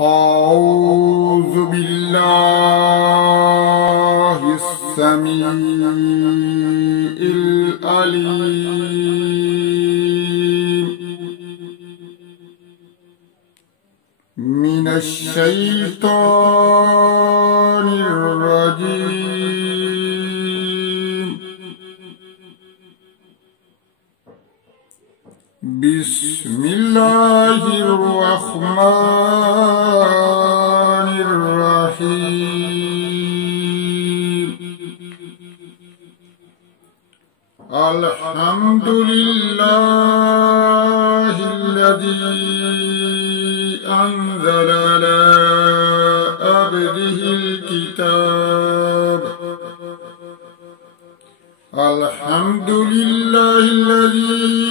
أعوذ بالله السميع العليم من الشيطان الرجيم. بسم الله الرحمن الرحيم. الحمد لله الذي أنزل على عبده الكتاب. الحمد لله الذي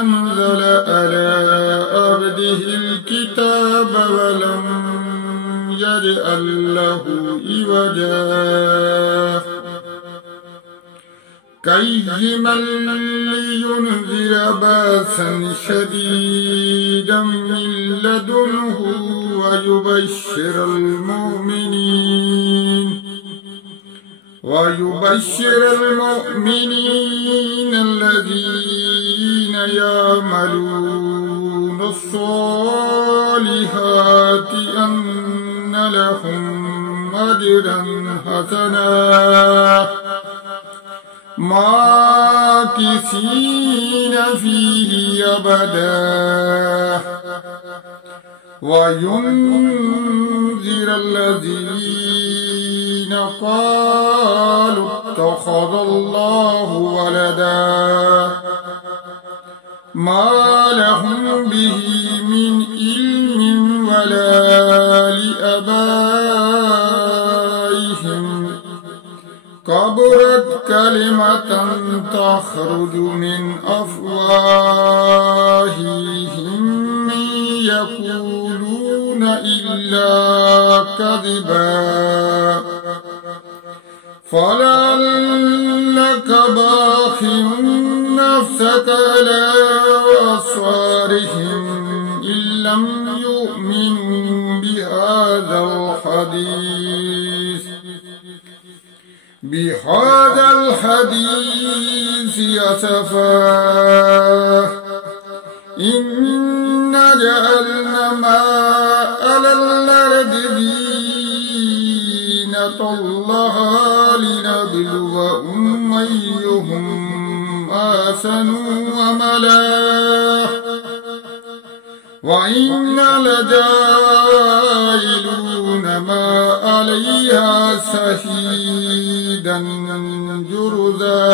أنزل على عبده الكتاب ولم يجعل له عوجا قيما لينذر بأسا شديدا من لدنه ويبشر المؤمنين الذين يعملون الصالحات أن لهم أجرا حسنا ماكثين فيه أبدا وينذر الذين قالوا اتخذ الله ولدا ما لهم به من علم ولا لآبائهم كبرت كلمة تخرج من أفواههم يقولون إلا كذبا فلعلك باخع نفسك على آثارهم إن لم يؤمنوا بهذا الحديث أسفا. إنا جعلنا ما على الأرض زينة لها لنبلوهم أيهم أحسن عملا وإنا لجاعلون ما عليها شهيدا جرذا.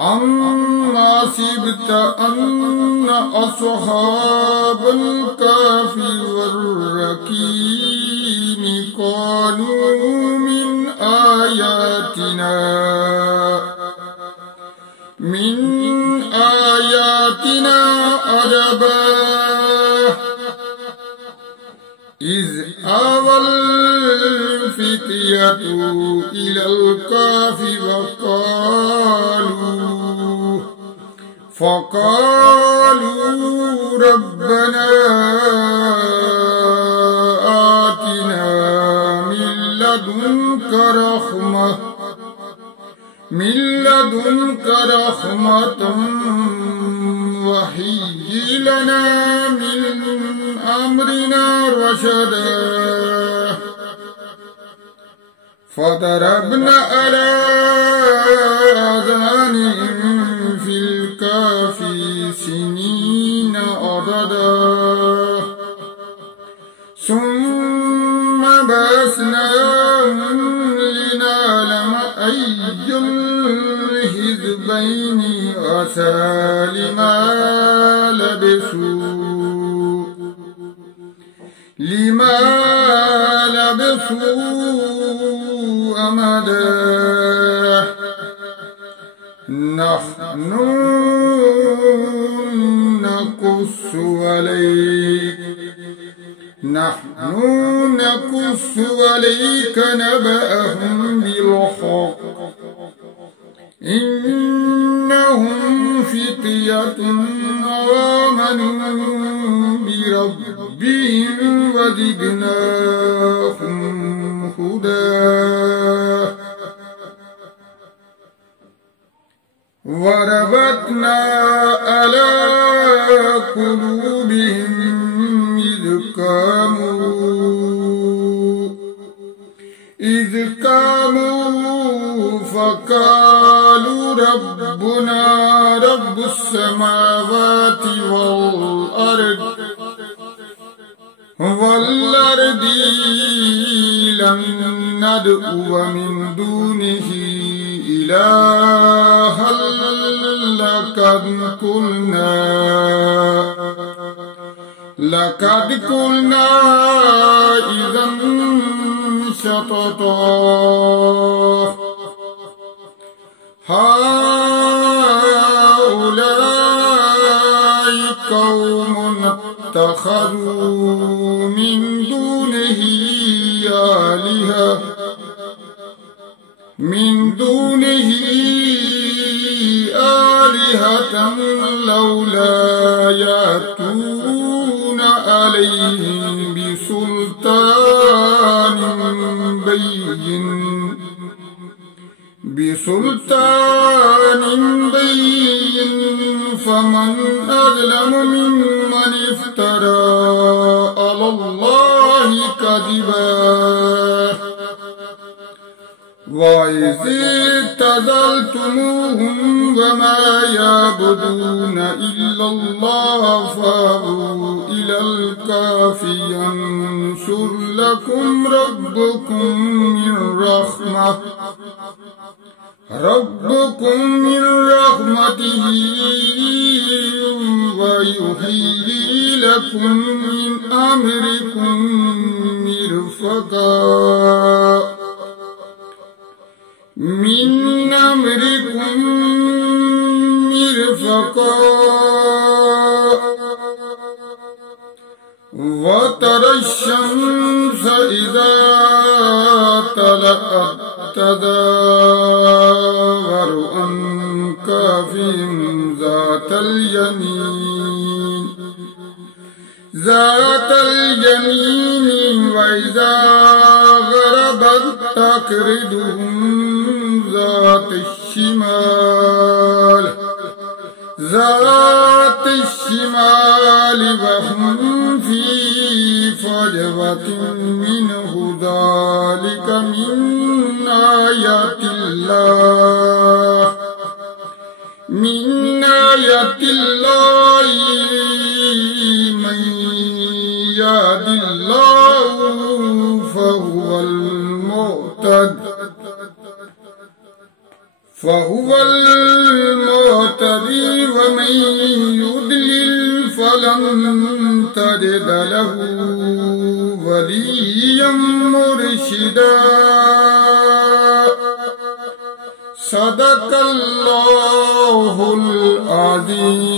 أم حسبت أن أصحاب الكهف والرقيم كانوا من آياتنا عجبا إذ آوى الفتية إلى الكهف فقالوا ربنا آتنا من لدنك رحمة وهيئ لنا من أمرنا رشدا. فضربنا على آذانهم في الكهف سنين عددا ثم بعثناهم لنعلم أي الحزبين أحصى لما لبثوا أمدا. نحن نقص عليك نبأهم بالحق إنهم فتية فتية آمنوا بربهم وزدناهم هدى وربطنا على قلوبهم إذ قاموا فقالوا ربنا رب السماوات والأرض لن ندعو من دونه إلها لقد قلنا إذا شططا هؤلاء قوم اتخذوا من دونه آلهة لولا يأتون عليهم بسلطان بين فمن أظلم ممن افترى على الله كذبا وإذ اعتزلتموهم وما يعبدون إلا الله فأووا إلى الكهف ينشر لكم ربكم من رحمته ويحيي لكم من أمركم مرفقا وترى الشمس إذا طلعت تدور عن كهفهم ذات اليمين وإذا غربت تقرضهم ذات الشمال وهم في فجوة منه ذلك من آيات الله من يهد الله فهو المهتدي ومن يضلل فلن تجد له وليا مرشدا صدق الله العظيم.